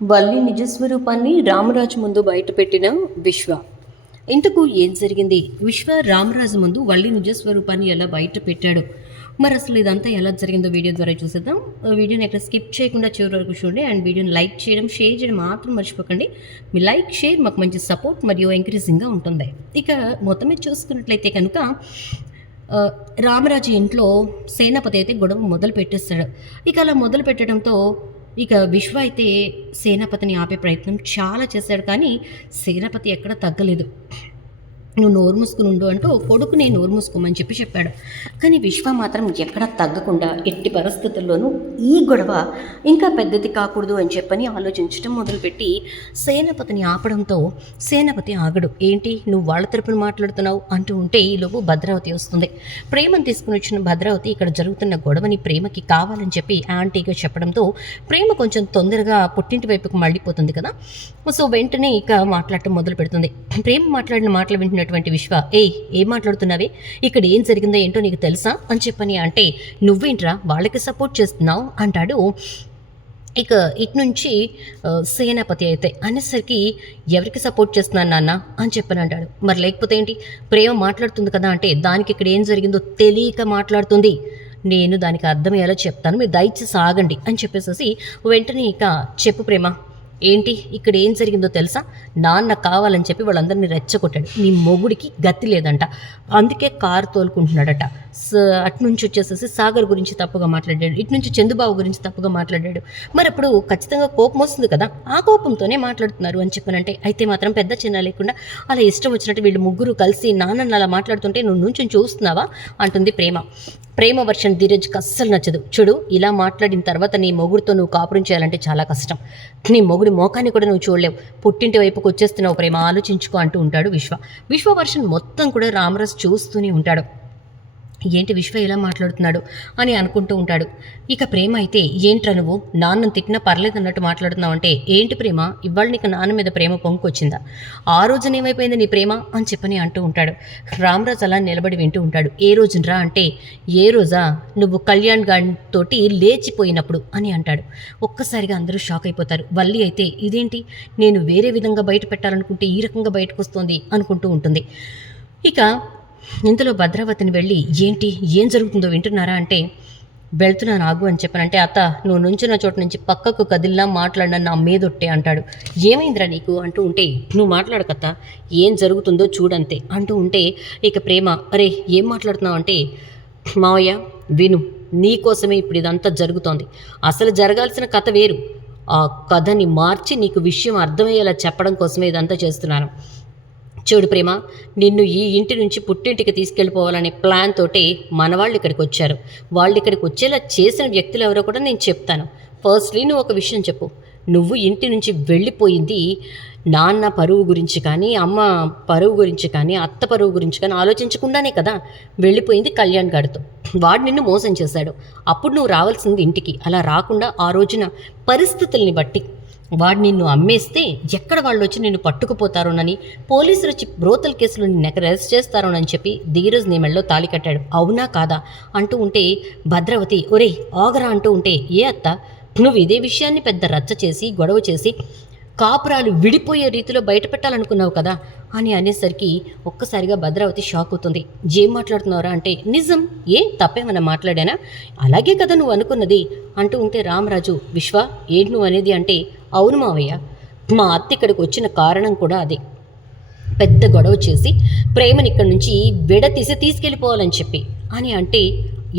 వల్లి నిజస్వరూపాన్ని రామరాజు ముందు బయటపెట్టిన విశ్వ. ఇంతకు ఏం జరిగింది? విశ్వ రామరాజు ముందు వల్లి నిజస్వరూపాన్ని ఎలా బయట పెట్టాడు? మరి అసలు ఇదంతా ఎలా జరిగిందో వీడియో ద్వారా చూసేద్దాం. వీడియోని ఎక్కడ స్కిప్ చేయకుండా చివరి వరకు చూడండి. అండ్ వీడియోని లైక్ చేయడం, షేర్ చేయడం మాత్రం మర్చిపోకండి. మీ లైక్, షేర్ మాకు మంచి సపోర్ట్ మరియు ఎంకరేజింగ్గా ఉంటుంది. ఇక మొత్తం మీద చూసుకున్నట్లయితే కనుక రామరాజు ఇంట్లో సేనాపతి అయితే గొడవ మొదలు పెట్టేస్తాడు. ఇక అలా మొదలు పెట్టడంతో ఇక విశ్వ అయితే సేనాపతిని ఆపే ప్రయత్నం చాలా చేశాడు, కానీ సేనాపతి ఎక్కడ తగ్గలేదు. నువ్వు నోరు మూసుకుని ఉండు అంటూ కొడుకుని నోరు మూసుకోమని చెప్పాడు. కానీ విశ్వ మాత్రం ఎక్కడ తగ్గకుండా ఎట్టి పరిస్థితుల్లోనూ ఈ గొడవ ఇంకా పెద్దది కాకూడదు అని చెప్పని ఆలోచించడం మొదలుపెట్టి సేనాపతిని ఆపడంతో సేనాపతి ఆగడు. ఏంటి నువ్వు వాళ్ళ తరపున మాట్లాడుతున్నావు అంటూ ఉంటే ఈలోపు భద్రావతి వస్తుంది. ప్రేమను తీసుకుని వచ్చిన భద్రావతి ఇక్కడ జరుగుతున్న గొడవని ప్రేమకి కావాలని చెప్పి ఆంటీగా చెప్పడంతో ప్రేమ కొంచెం తొందరగా పుట్టింటి వైపుకు మళ్ళీపోతుంది కదా. సో వెంటనే ఇక మాట్లాడటం మొదలు పెడుతుంది. ప్రేమ మాట్లాడిన మాటలు వింటున్న విశ్వ, ఏం మాట్లాడుతున్నావే, ఇక్కడ ఏం జరిగిందో ఏంటో నీకు తెలుసా అని చెప్పని అంటే, నువ్వేంట్రా వాళ్ళకి సపోర్ట్ చేస్తున్నావు అంటాడు. ఇక ఇటు నుంచి సేనాపతి అయితే అనేసరికి ఎవరికి సపోర్ట్ చేస్తున్నాను నాన్న అని చెప్పని అంటాడు. మరి లేకపోతే ఏంటి, ప్రేమ మాట్లాడుతుంది కదా అంటే దానికి ఇక్కడ ఏం జరిగిందో తెలియక మాట్లాడుతుంది. నేను దానికి అర్థమయ్యేలా చెప్తాను, మీరు దయచేసి ఆగండి అని చెప్పేసి వెంటనే ఇక చెప్పు ప్రేమ, ఏంటి ఇక్కడ ఏం జరిగిందో తెలుసా? నాన్న కావాలని చెప్పి వాళ్ళందరినీ రెచ్చగొట్టాడు. నీ మొగుడికి గతి లేదంట, అందుకే కారు తోలుకుంటున్నాడట. అటు నుంచి వచ్చేసేసి సాగర్ గురించి తప్పుగా మాట్లాడాడు, ఇటు నుంచి చందుబాబు గురించి తప్పుగా మాట్లాడాడు. మరి అప్పుడు ఖచ్చితంగా కోపం వస్తుంది కదా, ఆ కోపంతోనే మాట్లాడుతున్నారు అని చెప్పానంటే, అయితే మాత్రం పెద్ద చిన్న లేకుండా అలా ఇష్టం వచ్చినట్టు వీళ్ళు ముగ్గురు కలిసి నాన్నని అలా మాట్లాడుతుంటే నువ్వు నుంచి చూస్తున్నావా అంటుంది ప్రేమ. ప్రేమ వర్షన్ ధీరజ్కి అస్సలు నచ్చదు. చూడు, ఇలా మాట్లాడిన తర్వాత నీ మొగుడితో నువ్వు కాపురం చేయాలంటే చాలా కష్టం. నీ మొగుడి మోకాన్ని కూడా నువ్వు చూడలేవు. పుట్టింటి వైపుకి వచ్చేస్తున్నావు ప్రేమ, ఆలోచించుకో అంటూ ఉంటాడు విశ్వ వర్షన్ మొత్తం కూడా రామరాజు చూస్తూనే ఉంటాడు. ఏంటి విశ్వ ఇలా మాట్లాడుతున్నాడు అని అనుకుంటూ ఉంటాడు. ఇక ప్రేమ అయితే, ఏంట్రా నువ్వు నాన్నను తిట్టినా పర్లేదు అన్నట్టు మాట్లాడుతున్నావు అంటే, ఏంటి ప్రేమ ఇవాళ నీకు నాన్న మీద ప్రేమ పొంగుకొచ్చిందా? ఆ రోజున ఏమైపోయింది నీ ప్రేమ అని చెప్పని అంటూ ఉంటాడు. రామరాజు అలా నిలబడి వింటూ ఉంటాడు. ఏ రోజునరా అంటే, ఏ రోజా నువ్వు కళ్యాణ్ గారి తోటి లేచిపోయినప్పుడు అని అంటాడు. ఒక్కసారిగా అందరూ షాక్ అయిపోతారు. వల్లి అయితే, ఇదేంటి నేను వేరే విధంగా బయట పెట్టాలనుకుంటే ఈ రకంగా బయటకు వస్తుంది అనుకుంటూ ఉంటుంది. ఇక ఇంతలో భద్రావతిని వెళ్ళి, ఏంటి ఏం జరుగుతుందో వింటున్నారా అంటే, వెళ్తున్నాను ఆగు అని చెప్పానంటే, అత్త నువ్వు నుంచున్న చోటు నుంచి పక్కకు కదిలినా మాట్లాడినా నా మీదొట్టే అంటాడు. ఏమైందిరా నీకు అంటూ ఉంటే, నువ్వు మాట్లాడకత్తా ఏం జరుగుతుందో చూడంతే అంటూ ఉంటే, ఇక ప్రేమ, అరే ఏం మాట్లాడుతున్నావు అంటే, మావయ్య విను, నీకోసమే ఇప్పుడు ఇదంతా జరుగుతోంది. అసలు జరగాల్సిన కథ వేరు. ఆ కథని మార్చి నీకు విషయం అర్థమయ్యేలా చెప్పడం కోసమే ఇదంతా చేస్తున్నాను. చూడు ప్రేమ, నిన్ను ఈ ఇంటి నుంచి పుట్టింటికి తీసుకెళ్ళిపోవాలనే ప్లాన్ తోటి మన వాళ్ళు ఇక్కడికి వచ్చారు. వాళ్ళు ఇక్కడికి వచ్చేలా చేసిన వ్యక్తులు ఎవరో కూడా నేను చెప్తాను. ఫస్ట్లీ నువ్వు ఒక విషయం చెప్పు. నువ్వు ఇంటి నుంచి వెళ్ళిపోయింది నాన్న పరువు గురించి కానీ, అమ్మ పరువు గురించి కానీ, అత్త పరువు గురించి కానీ ఆలోచించకుండానే కదా వెళ్ళిపోయింది కళ్యాణ్ గారితో. వాడు నిన్ను మోసం చేశాడు. అప్పుడు నువ్వు రావాల్సింది ఇంటికి. అలా రాకుండా ఆ రోజున పరిస్థితుల్ని బట్టి వాడు నిన్ను అమ్మేస్తే ఎక్కడ వాళ్ళు వచ్చి నిన్ను పట్టుకుపోతారోనని, పోలీసులు వచ్చి బ్రోతల్ కేసులు నిన్ను ఎక్కడ అరెస్ట్ చేస్తారోనని చెప్పి ధీరజ్ నీ మెళ్ళలో తాళి కట్టాడు. అవునా కాదా అంటూ ఉంటే భద్రావతి, ఒరే ఆగరా అంటూ ఉంటే, ఏ అత్త నువ్వు ఇదే విషయాన్ని పెద్ద రచ్చ చేసి గొడవ చేసి కాపురాలు విడిపోయే రీతిలో బయట పెట్టాలనుకున్నావు కదా అని అనేసరికి ఒక్కసారిగా భద్రావతి షాక్ అవుతుంది. ఏం మాట్లాడుతున్నారా అంటే, నిజం, ఏ తప్పేమన్నా మాట్లాడానా? అలాగే కదా నువ్వు అనుకున్నది అంటూ ఉంటే రామరాజు, విశ్వ ఏంటి నువ్వు అనేది అంటే, అవును మావయ్య, మా అత్త ఇక్కడికి వచ్చిన కారణం కూడా అదే. పెద్ద గొడవ చేసి ప్రేమని ఇక్కడి నుంచి విడతీసి తీసుకెళ్ళిపోవాలని చెప్పి అని అంటే,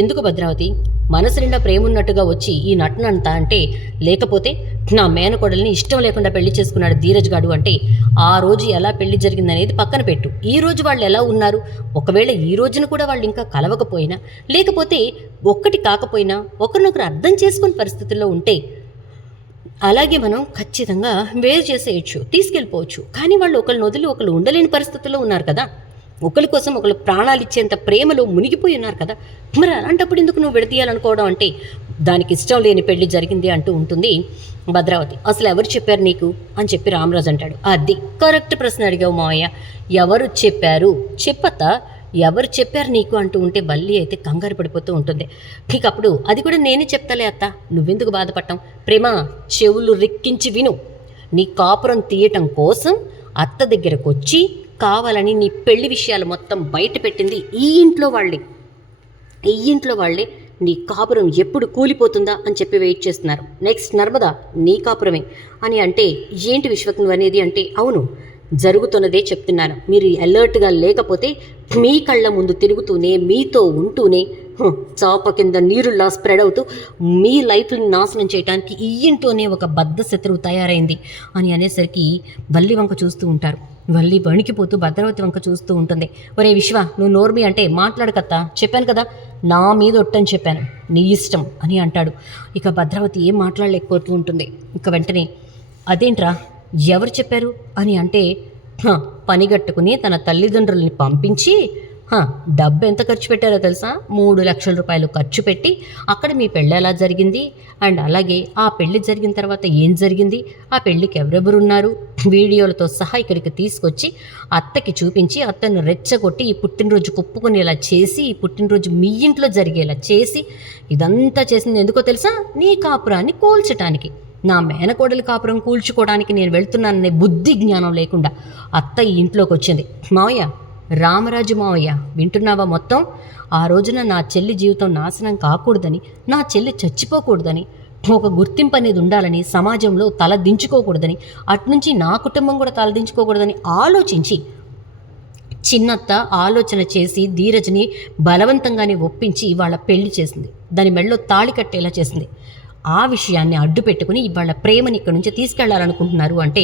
ఎందుకు భద్రావతి మనసు నిండా ప్రేమ ఉన్నట్టుగా వచ్చి ఈ నటనంతా అంటే, లేకపోతే నా మేనకోడల్ని ఇష్టం లేకుండా పెళ్లి చేసుకున్నాడు ధీరజ్ గాడు అంటే, ఆ రోజు ఎలా పెళ్లి జరిగిందనేది పక్కన పెట్టు. ఈ రోజు వాళ్ళు ఎలా ఉన్నారు? ఒకవేళ ఈ రోజున కూడా వాళ్ళు ఇంకా కలవకపోయినా, లేకపోతే ఒక్కటి కాకపోయినా ఒకరినొకరు అర్థం చేసుకునే పరిస్థితుల్లో ఉంటే అలాగే మనం ఖచ్చితంగా వేరు చేసేయచ్చు, తీసుకెళ్ళిపోవచ్చు. కానీ వాళ్ళు ఒకరిని వదిలి ఒకరు ఉండలేని పరిస్థితుల్లో ఉన్నారు కదా. ఒకరి కోసం ఒకరు ప్రాణాలు ఇచ్చేంత ప్రేమలో మునిగిపోయి ఉన్నారు కదా. మరి అలాంటప్పుడు ఎందుకు నువ్వు విడదీయాలనుకోవడం అంటే, దానికి ఇష్టం లేని పెళ్లి జరిగింది అంటూ ఉంటుంది భద్రావతి. అసలు ఎవరు చెప్పారు నీకు అని చెప్పి రామరాజు అంటాడు. అది కరెక్ట్ ప్రశ్న అడిగావు మావయ్య, ఎవరు చెప్పారు చెప్పత్తా. ఎవరు చెప్పారు నీకు అంటూ ఉంటే వల్లి అయితే కంగారు పడిపోతూ ఉంటుంది. ఇక అప్పుడు అది కూడా నేనే చెప్తాలే అత్త, నువ్వెందుకు బాధపడటం? ప్రేమ, చెవులు రిక్కించి విను. నీ కాపురం తీయటం కోసం అత్త దగ్గరకు వచ్చి కావాలని నీ పెళ్లి విషయాలు మొత్తం బయట పెట్టింది ఈ ఇంట్లో వాళ్ళే. నీ కాపురం ఎప్పుడు కూలిపోతుందా అని చెప్పి వెయిట్ చేస్తున్నారు. నెక్స్ట్ నర్మదా నీ కాపురమే అని అంటే, ఏంటి విశ్వక్ నువ్వు అనేది అంటే, అవును జరుగుతున్నదే చెప్తున్నాను. మీరు అలర్ట్గా లేకపోతే మీ కళ్ళ ముందు తిరుగుతూనే మీతో ఉంటూనే చాప కింద నీరులా స్ప్రెడ్ అవుతూ మీ లైఫ్ని నాశనం చేయడానికి ఈ ఇంట్లోనే ఒక బద్ధ శత్రువు తయారైంది అని అనేసరికి వల్లి వంక చూస్తూ ఉంటారు. వల్లి వణికిపోతూ భద్రావతి వంక చూస్తూ ఉంటుంది. ఒరే విశ్వ, నువ్వు నోర్మి అంటే మాట్లాడకత్తా, చెప్పాను కదా నా మీద ఒట్టని చెప్పాను, నీ ఇష్టం అని అంటాడు. ఇక భద్రావతి ఏం మాట్లాడలేకపోతూ ఉంటుంది. ఇక వెంటనే అదేంట్రా ఎవరు చెప్పారు అని అంటే, పనిగట్టుకుని తన తల్లిదండ్రుల్ని పంపించి డబ్బు ఎంత ఖర్చు పెట్టారో తెలుసా? 3 లక్షల రూపాయలు ఖర్చు పెట్టి అక్కడ మీ పెళ్ళి ఎలా జరిగింది, అండ్ అలాగే ఆ పెళ్లి జరిగిన తర్వాత ఏం జరిగింది, ఆ పెళ్ళికి ఎవరెవరున్నారు, వీడియోలతో సహా ఇక్కడికి తీసుకొచ్చి అత్తకి చూపించి అత్తను రెచ్చగొట్టి ఈ పుట్టినరోజు కుప్పుకునేలా చేసి, ఈ పుట్టినరోజు మీ ఇంట్లో జరిగేలా చేసి, ఇదంతా చేసింది ఎందుకో తెలుసా? నీ కాపురాన్ని కూల్చటానికి. నా మేనకోడలి కాపురం కూల్చుకోవడానికి నేను వెళ్తున్నాననే బుద్ధి జ్ఞానం లేకుండా అత్త ఈ ఇంట్లోకి వచ్చింది. మావయ్య, రామరాజు మావయ్య, వింటున్నావా మొత్తం? ఆ రోజున నా చెల్లి జీవితం నాశనం కాకూడదని, నా చెల్లి చచ్చిపోకూడదని, ఒక గుర్తింపు అనేది ఉండాలని, సమాజంలో తల దించుకోకూడదని, అట్నుంచి నా కుటుంబం కూడా తల దించుకోకూడదని ఆలోచించి చిన్నత్త ఆలోచన చేసి ధీరజ్ని బలవంతంగానే ఒప్పించి వాళ్ళ పెళ్లి చేసింది. దాని మెడలో తాళి కట్టేలా చేసింది. ఆ విషయాన్ని అడ్డు పెట్టుకుని ఇవాళ ప్రేమని ఇక్కడి నుంచి తీసుకెళ్లాలనుకుంటున్నారు అంటే,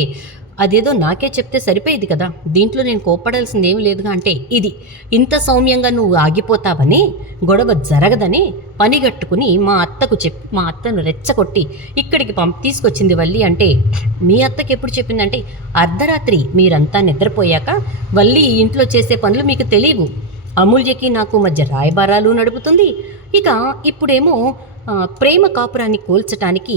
అదేదో నాకే చెప్తే సరిపోయేది కదా, దీంట్లో నేను కోప్పడాల్సింది ఏమి లేదుగా అంటే, ఇది ఇంత సౌమ్యంగా నువ్వు ఆగిపోతావని, గొడవ జరగదని పనిగట్టుకుని మా అత్తను రెచ్చగొట్టి ఇక్కడికి తీసుకొచ్చింది వల్లి అంటే, మీ అత్తకి ఎప్పుడు చెప్పిందంటే, అర్ధరాత్రి మీరంతా నిద్రపోయాక వల్లి ఈ ఇంట్లో చేసే పనులు మీకు తెలియవు. అమూల్యకి నాకు మధ్య రాయబారాలు నడుపుతుంది. ఇక ఇప్పుడేమో ప్రేమ కాపురాన్ని కూల్చటానికి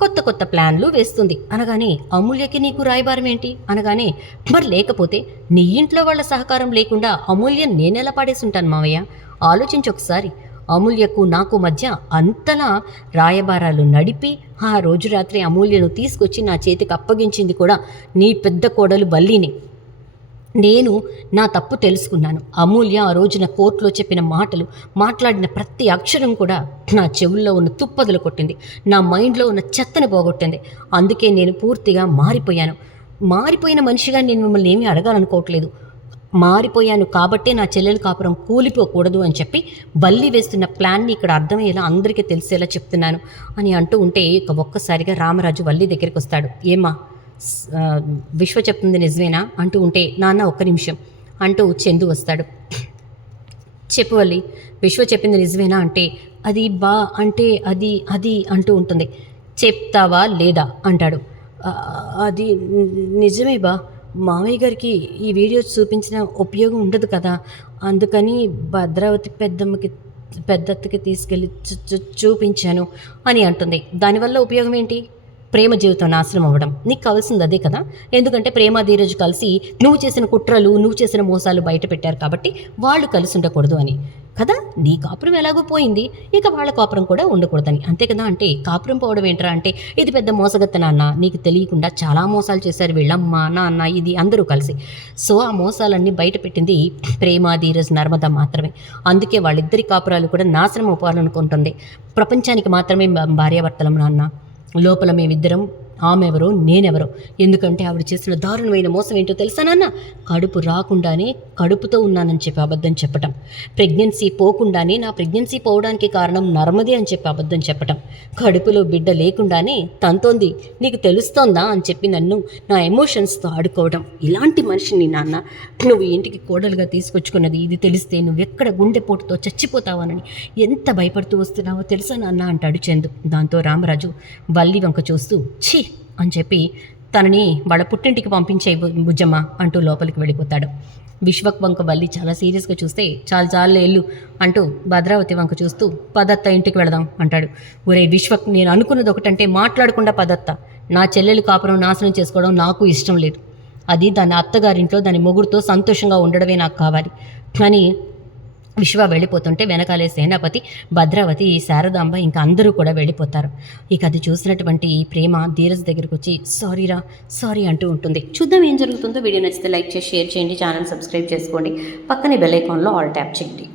కొత్త ప్లాన్లు వేస్తుంది అనగానే, అమూల్యకి నీకు రాయబారం ఏంటి అనగానే, మరి లేకపోతే నీ ఇంట్లో వాళ్ళ సహకారం లేకుండా అమూల్యం నేనెలా పాడేసుంటాను మావయ్య? ఆలోచించి ఒకసారి. అమూల్యకు నాకు మధ్య అంతలా రాయబారాలు నడిపి ఆ రోజు రాత్రి అమూల్యను తీసుకొచ్చి నా చేతికి అప్పగించింది కూడా నీ పెద్ద కోడలు వల్లిని. నేను నా తప్పు తెలుసుకున్నాను. అమూల్య ఆ రోజున కోర్టులో చెప్పిన మాటలు, మాట్లాడిన ప్రతి అక్షరం కూడా నా చెవుల్లో ఉన్న తుప్పదులు కొట్టింది, నా మైండ్లో ఉన్న చెత్తని పోగొట్టింది. అందుకే నేను పూర్తిగా మారిపోయిన మనిషిగా నేను మిమ్మల్ని ఏమీ అడగాలనుకోవట్లేదు. మారిపోయాను కాబట్టే నా చెల్లెలు కాపురం కూలిపోకూడదు అని చెప్పి వల్లి వేస్తున్న ప్లాన్ని ఇక్కడ అర్థమయ్యేలా అందరికీ తెలిసేలా చెప్తున్నాను అని అంటూ ఉంటే, ఇక ఒక్కసారిగా రామరాజు వల్లి దగ్గరికి వస్తాడు. ఏమా విశ్వ చెప్తుంది నిజమేనా అంటూ ఉంటే, నాన్న ఒక్క నిమిషం అంటూ చందు వస్తాడు. చెప్పు వల్లి, విశ్వ చెప్పింది నిజమేనా అంటే, అది బా అంటే అది అంటూ ఉంటుంది. చెప్తావా లేదా అంటాడు. అది నిజమే బా, మామయ్య గారికి ఈ వీడియో చూపించిన ఉపయోగం ఉండదు కదా, అందుకని భద్రావతి పెద్దత్తకి తీసుకెళ్ళి చూపించాను అని అంటుంది. దానివల్ల ఉపయోగం ఏంటి? ప్రేమ జీవితం నాశనం అవ్వడం. నీకు కావాల్సింది అదే కదా, ఎందుకంటే ప్రేమ ధీరజ్ కలిసి నువ్వు చేసిన కుట్రలు, నువ్వు చేసిన మోసాలు బయట పెట్టారు కాబట్టి వాళ్ళు కలిసి ఉండకూడదు అని కదా. నీ కాపురం ఎలాగో పోయింది, ఇక వాళ్ళ కాపురం కూడా ఉండకూడదని, అంతే కదా. అంటే కాపురం పోవడం ఏంట్రా అంటే, ఇది పెద్ద మోసగత్త నాన్న, నీకు తెలియకుండా చాలా మోసాలు చేశారు వీళ్ళమ్మ నాన్న ఇది అందరూ కలిసి. సో ఆ మోసాలన్నీ బయట పెట్టింది ప్రేమ ధీరజ్ నర్మద మాత్రమే. అందుకే వాళ్ళిద్దరి కాపురాలు కూడా నాశనం అవ్వాలనుకుంటుంది. ప్రపంచానికి మాత్రమే భార్యాభర్తలం నాన్న, లోపల మేమిద్దరం, ఆమెవరో నేనెవరో. ఎందుకంటే ఆవిడ చేసిన దారుణమైన మోసం ఏంటో తెలుసా నాన్న? కడుపు రాకుండానే కడుపుతో ఉన్నానని చెప్పి అబద్ధం చెప్పటం, ప్రెగ్నెన్సీ పోకుండానే నా ప్రెగ్నెన్సీ పోవడానికి కారణం నర్మదే అని చెప్పి అబద్ధం చెప్పటం, కడుపులో బిడ్డ లేకుండానే తంతోంది నీకు తెలుస్తోందా అని చెప్పి నన్ను నా ఎమోషన్స్తో ఆడుకోవడం. ఇలాంటి మనిషిని నాన్న నువ్వు ఇంటికి కోడలుగా తీసుకొచ్చుకున్నది ఇది తెలిస్తే నువ్వెక్కడ గుండెపోటుతో చచ్చిపోతావనని ఎంత భయపడుతూ వస్తున్నావో తెలుసా నాన్న అంటాడు చందు. దాంతో రామరాజు వల్లి వంక చూస్తూ ఛీ అని చెప్పి తనని వాళ్ళ పుట్టింటికి పంపించే బుజ్జమ్మ అంటూ లోపలికి వెళ్ళిపోతాడు. విశ్వక్ వంక వల్లి చాలా సీరియస్గా చూస్తే, చాలా ఎల్లు అంటూ భద్రావతి వంక చూస్తూ, పదత్త ఇంటికి వెళదాం అంటాడు. ఒరే విశ్వక్, నేను అనుకున్నది ఒకటంటే మాట్లాడకుండా పదత్త, నా చెల్లెలు కాపురం నాశనం చేసుకోవడం నాకు ఇష్టం లేదు. అది దాని అత్తగారింట్లో దాని మొగుడుతో సంతోషంగా ఉండడమే నాకు కావాలి అని విశ్వ వెళ్ళిపోతుంటే వెనకాలే సేనాపతి, భద్రావతి, శారదాంబ ఇంకా అందరూ కూడా వెళ్ళిపోతారు. ఇక అది చూసినటువంటి ప్రేమ ధీరజ్ దగ్గరికి వచ్చి సారీరా సారీ అంటూ ఉంటుంది. చూద్దాం ఏం జరుగుతుందో. వీడియో నచ్చితే లైక్ చేసి షేర్ చేయండి, ఛానల్ సబ్స్క్రైబ్ చేసుకోండి, పక్కనే బెల్ ఐకాన్లో ఆల్ ట్యాప్ చేయండి.